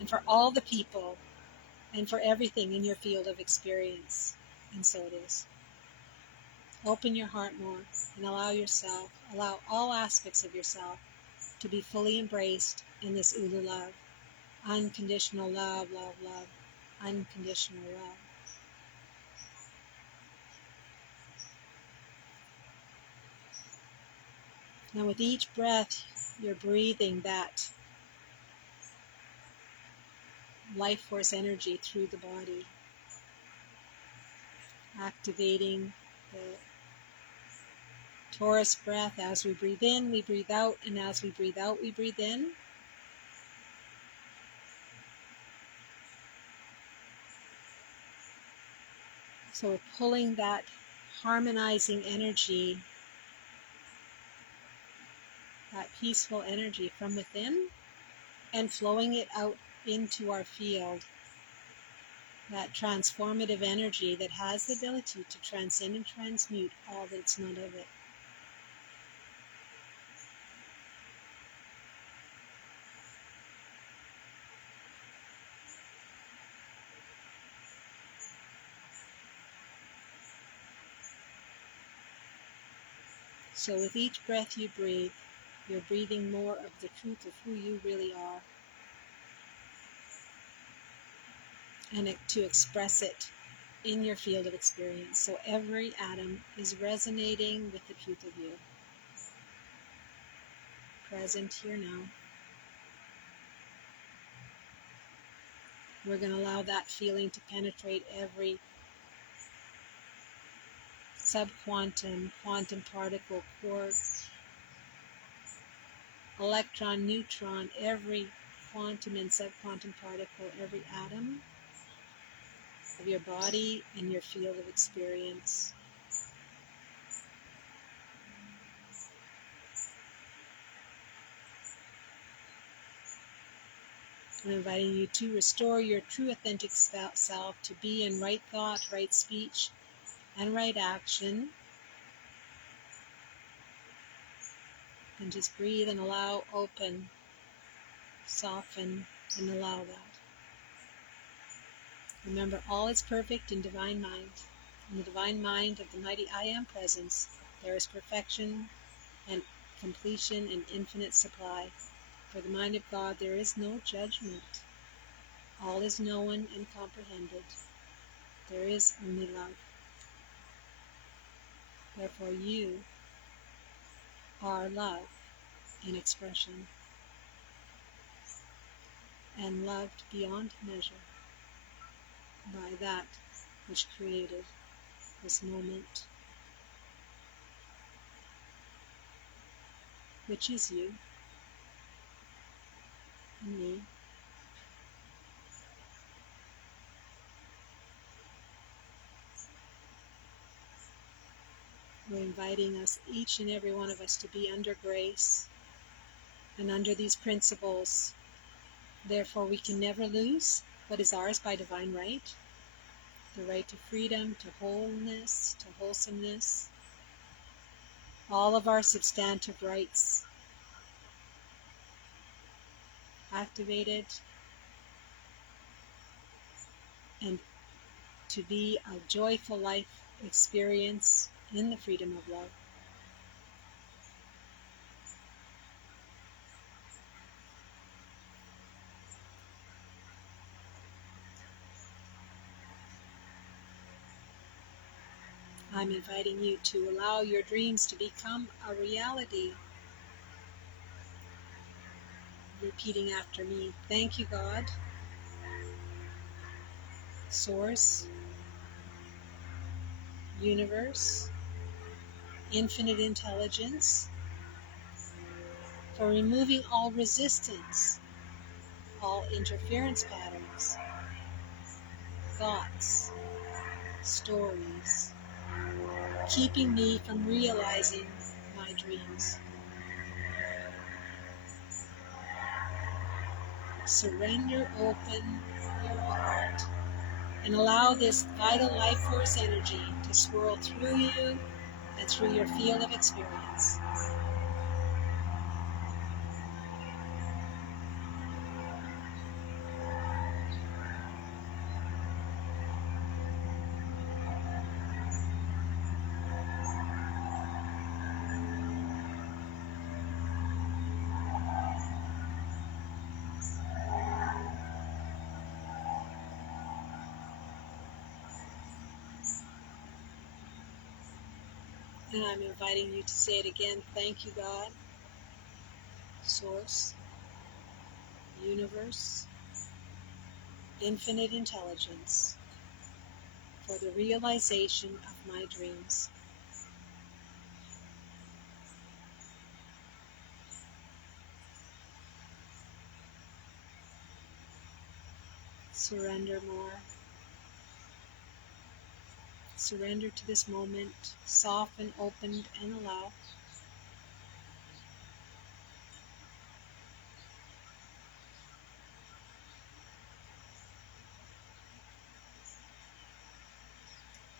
and for all the people and for everything in your field of experience. And so it is. Open your heart more and allow all aspects of yourself to be fully embraced in this Ulu love. Unconditional love, love, love. Unconditional love. Now with each breath, you're breathing that life force energy through the body, activating the Taurus breath. As we breathe in, we breathe out, and as we breathe out, we breathe in. So we're pulling that harmonizing energy, that peaceful energy from within, and flowing it out into our field. That transformative energy that has the ability to transcend and transmute all that's not of it. So with each breath you breathe, you're breathing more of the truth of who you really are. And to express it in your field of experience. So every atom is resonating with the truth of you. Present here now. We're going to allow that feeling to penetrate every subquantum, quantum particle, quark, electron, neutron, every quantum and subquantum particle, every atom of your body and your field of experience. I'm inviting you to restore your true authentic self, to be in right thought, right speech, and right action. And just breathe and allow, open, soften, and allow that. Remember, all is perfect in divine mind. In the divine mind of the mighty I Am presence, there is perfection and completion and infinite supply. For the mind of God, there is no judgment. All is known and comprehended. There is only love. Therefore, you are love in expression. and loved beyond measure by that which created this moment, which is you and me. We're inviting us, each and every one of us, to be under grace and under these principles. Therefore, we can never lose what is ours by divine right, the right to freedom, to wholeness, to wholesomeness, all of our substantive rights activated, and to be a joyful life experience in the freedom of love. I'm inviting you to allow your dreams to become a reality. Repeating after me. Thank you, God, Source, Universe, Infinite Intelligence, for removing all resistance, all interference patterns, thoughts, stories, keeping me from realizing my dreams. Surrender, open your heart, and allow this vital life force energy to swirl through you and through your field of experience. And I'm inviting you to say it again. Thank you, God, Source, Universe, Infinite Intelligence, for the realization of my dreams. Surrender more. Surrender to this moment. Soften, open, and allow.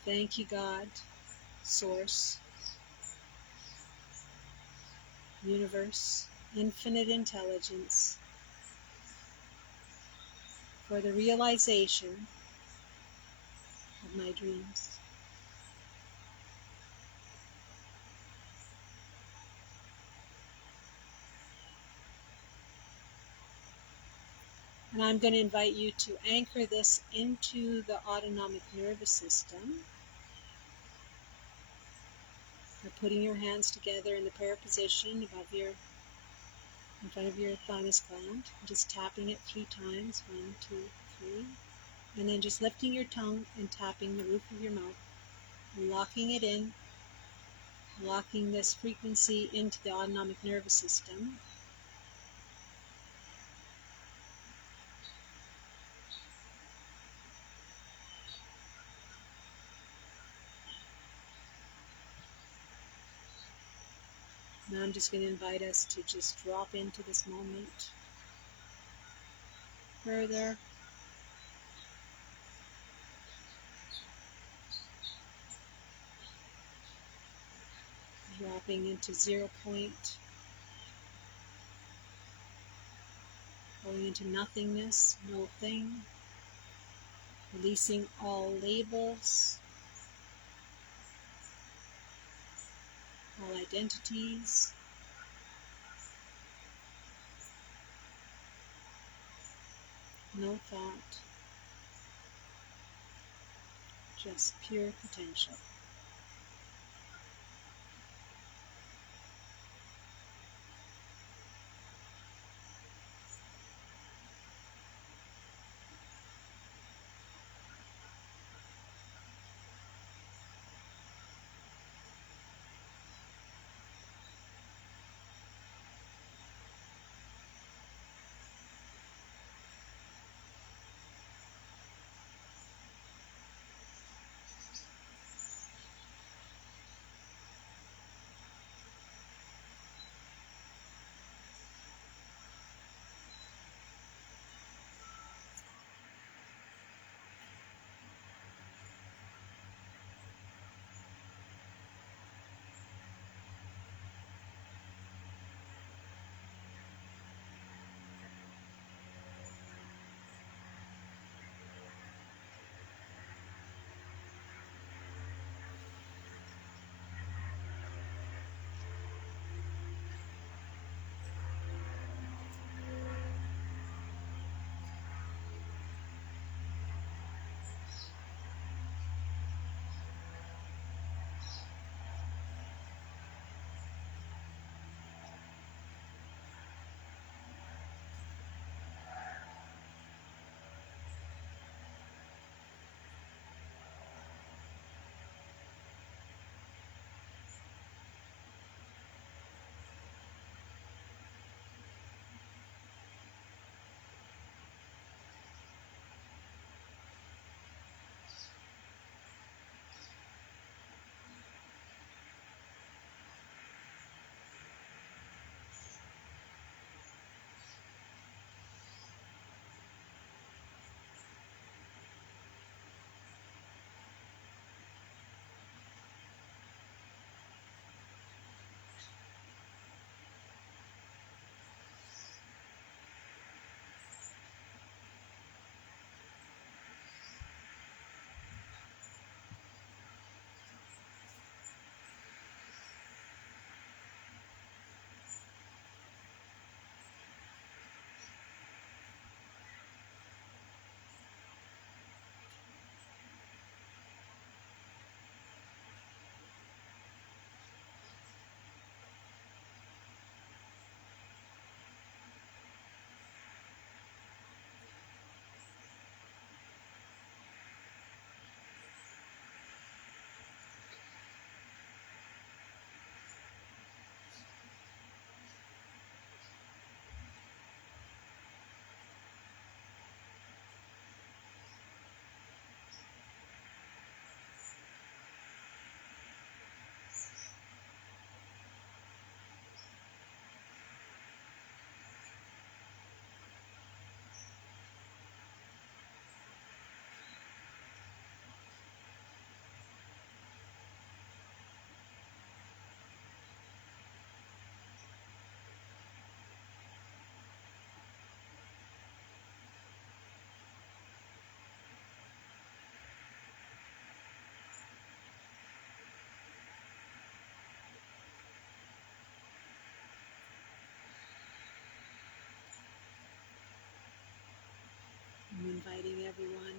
Thank you, God, Source, Universe, Infinite Intelligence, for the realization of my dreams. And I'm going to invite you to anchor this into the autonomic nervous system by putting your hands together in the prayer position in front of your thymus gland, just tapping it 3 times, 1, 2, 3, and then just lifting your tongue and tapping the roof of your mouth, locking it in, locking this frequency into the autonomic nervous system. Now I'm just going to invite us to just drop into this moment further. Dropping into 0 point, going into nothingness, no thing, releasing all labels, all identities, no thought, just pure potential.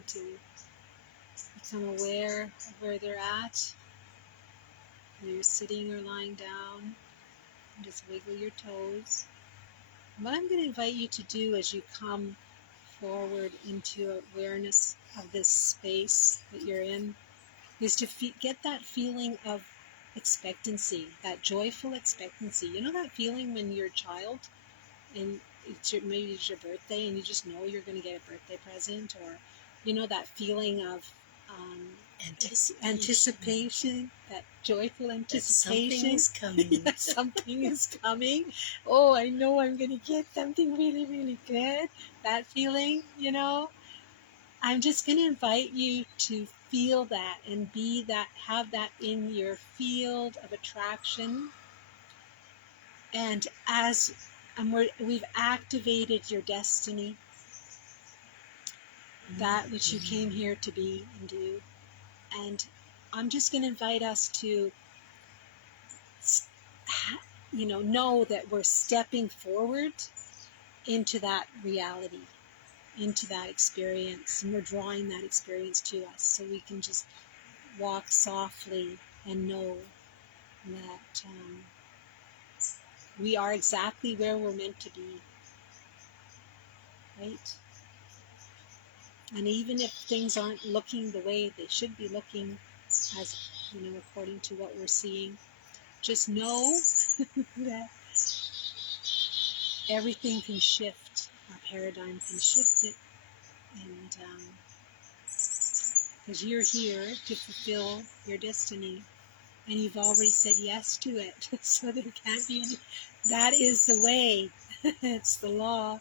to become aware of where they're at. Whether you're sitting or lying down, and just wiggle your toes. What I'm going to invite you to do as you come forward into awareness of this space that you're in is to get that feeling of expectancy, that joyful expectancy. You know that feeling when you're a child and maybe it's your birthday and you just know you're going to get a birthday present, or you know that feeling of anticipation, that joyful anticipation. That something is coming. Yeah, something is coming. Oh, I know I'm going to get something really, really good. That feeling, you know. I'm just going to invite you to feel that and be that, have that in your field of attraction. And as we've activated your destiny, that which you came here to be and do. And I'm just going to invite us to, know that we're stepping forward into that reality, into that experience, and we're drawing that experience to us so we can just walk softly and know that we are exactly where we're meant to be, right? And even if things aren't looking the way they should be looking, as according to what we're seeing, just know that everything can shift. Our paradigm can shift it, and because you're here to fulfill your destiny, and you've already said yes to it, so there can't be any. That is the way. It's the law.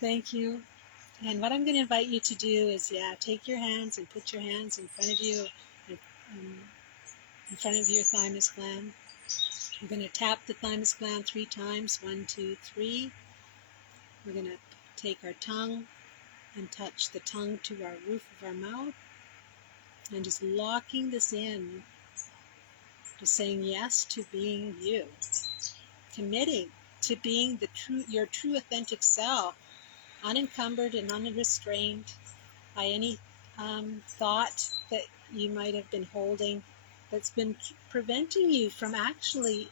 Thank you. And what I'm going to invite you to do is, take your hands and put your hands in front of you, in front of your thymus gland. We're going to tap the thymus gland 3 times. 1, 2, 3. We're going to take our tongue and touch the tongue to our roof of our mouth, and just locking this in, just saying yes to being you, committing to being your true authentic self, unencumbered and unrestrained by any thought that you might have been holding that's been preventing you from actually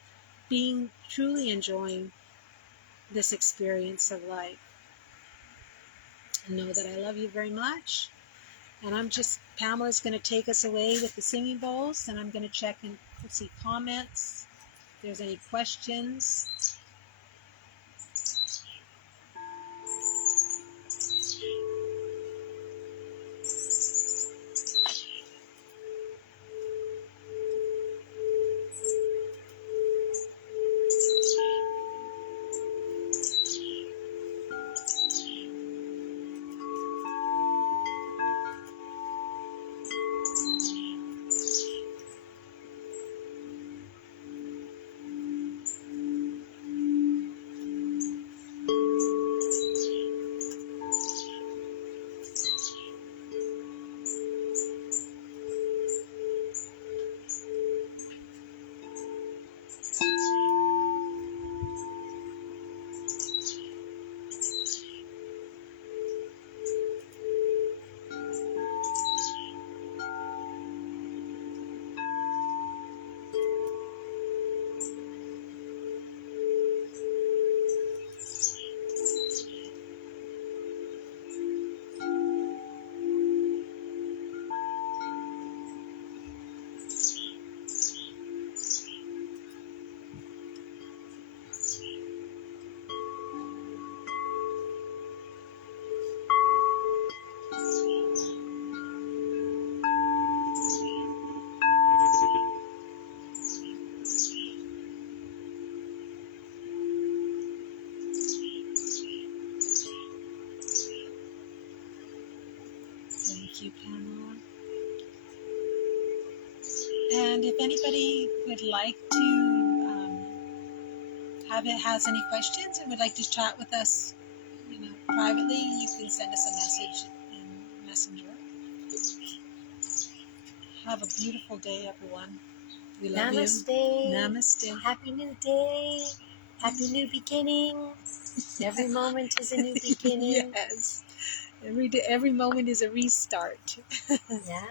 being truly enjoying this experience of life. And know that I love you very much. And Pamela's going to take us away with the singing bowls, and I'm going to check and see comments, if there's any questions. Thank you, Pamela. And if anybody would like to has any questions and would like to chat with us, privately, you can send us a message in Messenger. Have a beautiful day, everyone. We love Namaste. You. Namaste. Happy new day. Happy new beginning. Every moment is a new beginning. Yes. Every moment is a restart. Yeah.